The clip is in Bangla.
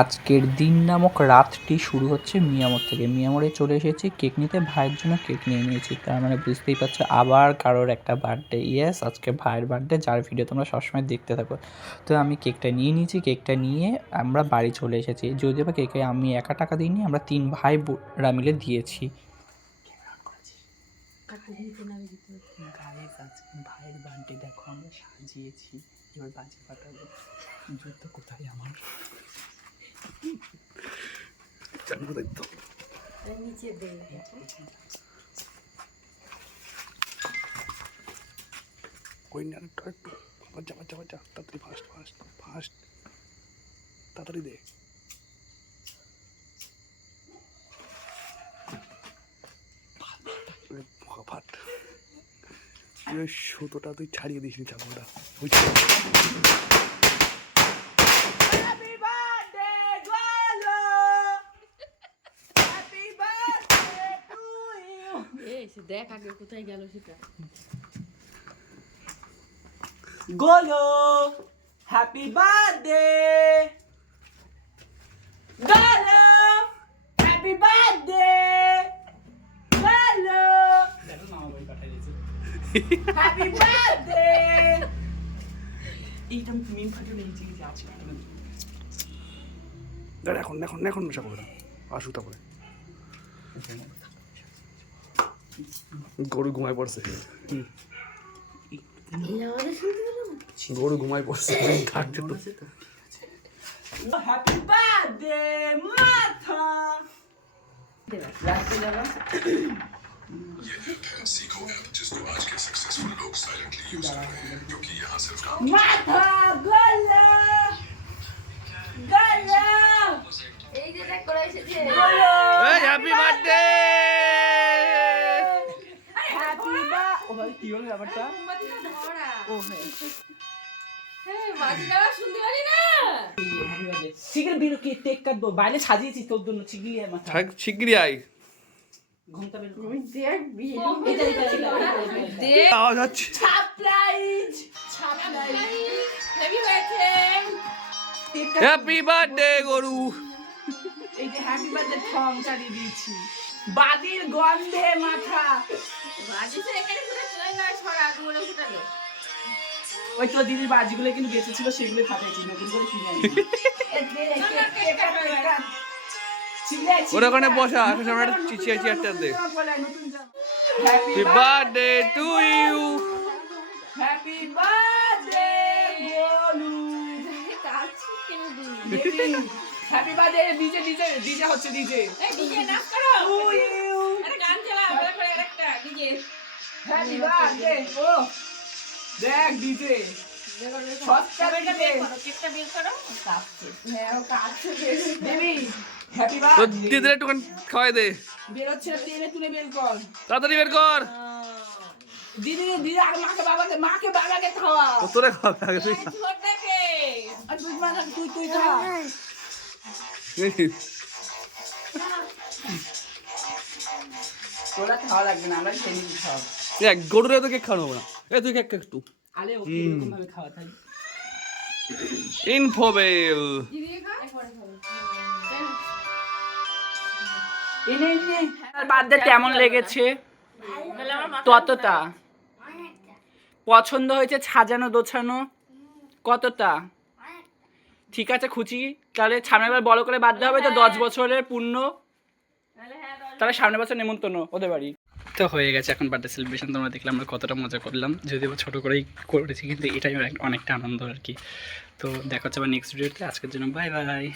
আজকের দিন নামক রাতটি শুরু হচ্ছে মিয়ামোর থেকে। মিয়ামোরে চলে এসেছি কেক নিতে, ভাইয়ের জন্য কেক নিয়ে নিয়েছি। তার মানে বুঝতেই পারছো আবার কারোর একটা বার্থডে। ইয়েস, আজকে ভাইয়ের বার্থডে, যার ভিডিও তোমরা সবসময় দেখতে থাকো। তো আমি কেকটা নিয়ে নিয়েছি, কেকটা নিয়ে আমরা বাড়ি চলে এসেছি। যদিও বা কেকে আমি একা টাকা দিইনি, আমরা 3 ভাইরা মিলে দিয়েছি। আজকে ভাইয়ের বার্থডে দেখো, আমরা সাজিয়েছি। এবার বাজি ফাটাবো। যুদ্ধ কোথায় আমার? নিচে দে কই না একটু বাচ্চা বাচ্চা বাচ্চা তাড়াতাড়ি ফাস্ট ফাস্ট ফাস্ট তাড়াতাড়ি দে। ফাট সুতোটা তুই ছাড়িয়ে দিস নি, চাকুটা দেখ আগে কোথায় গেল সেটা। Golu happy birthday, Golu happy birthday, Golu happy birthday. এইটা মিম ফাটিয়ে নিয়েছি আছে। এখন এখন এখন নেশা করবে না, আসু তারপরে গরু ঘুমায় পড়ছে, গরু ঘুমায় পড়ছে থাকছে তো। হ্যাপি বার্থডে মাথা। রাখতে যাবো মাথা গলা গলা। এই যে দেখ করে এসেছে। এই হ্যাপি বার্থডে, হ্যাপি বা ও ভাই কি হলো ব্যাপারটা? মোমবাতিটা ধরা। ও হ্যাঁ, হ্যাঁ বাজি দেওয়া শুনতে পারি না। Happy birthday. শিগগির বেরো, কেক কাটবো, বাইরে সাজিয়েছি তোর জন্য। শিগগিরই আয় মাথা, শিগগিরই আয়। ঘুমটা বের কর। দেখ বিয়ে দে আওয়াজ হচ্ছে। Surprise surprise. হেভি হয়েছে। হ্যাপি বার্থডে গরু। এই যে হ্যাপি বার্থডে থং চালিয়ে দিয়েছি, বাদির গন্ধে মাথা। বাজি তো এখানে পুরো চলে না, ছড়া দূরে ফুটালো। ওই তো দিদির বাজিগুলো কিন্তু বেঁচে ছিল, সেগুলো ফাটাইছি, নতুন করে কিনে আনি। ওর ওখানে বসা, এখন আমরা একটা চেয়ারটা দে। Happy birthday to you. Happy birthday Golu. কাছে কেন দুই happy birthday. DJ DJ DJ হচ্ছে, ডিজে। এই ডিজে নাচ করো। To you. আরে গান চালা, বড় করে আরেকটা ডিজে। Happy birthday. ও দেখ ডিজে সস্তা ডিজে। কেকটা বের করো। কাঁপছে। হ্যাঁ ও কাছে বেবি। হ্যাপি তো বার্থডে। দিদির একটু খাওয়াই দে, বের হচ্ছে না, টেনে তুলে বের কর। তাড়াতাড়ি বের কর। দিদি দিদি আর মাকে বাবাকে খাওয়া। ও তোরে খাওয়াবে আগে তুই খা। ছোটটাকে আর তুই মানে তুই খা। তোরা খাওয়া লাগবে না, আমরা খেয়ে নিবি সব। এক গরুরে তো কেক খাওয়ানো হবে না। এ তুই কেক একটু আলে ওকে এরকম ভাবে খাওয়া থাকি। ইনফোবেল। দিদি খা একবার খাবো। এনে এনে বার্থডে কেমন লেগেছে? তাহলে আমার মাথা কতটা পছন্দ হয়েছে? সাজানো গোছানো কতটা? ঠিক আছে খুচি, তাহলে সামনের বার বড় করে বার্থডে হবে তো 10 বছরের পূর্ণ, তাহলে হ্যাঁ তাহলে সামনের বছর নেমন্তন্ন ওদের বাড়ি। তো হয়ে গেছে এখন বার্থডে সেলিব্রেশন। তোমরা দেখলাম আমরা কতটা মজা করলাম, যদিও ছোটো করেই করেছি, কিন্তু এটাই অনেকটা আনন্দ আর কি। তো দেখা হচ্ছে আবার নেক্সট ভিডিওতে। আজকের জন্য বাই বাই।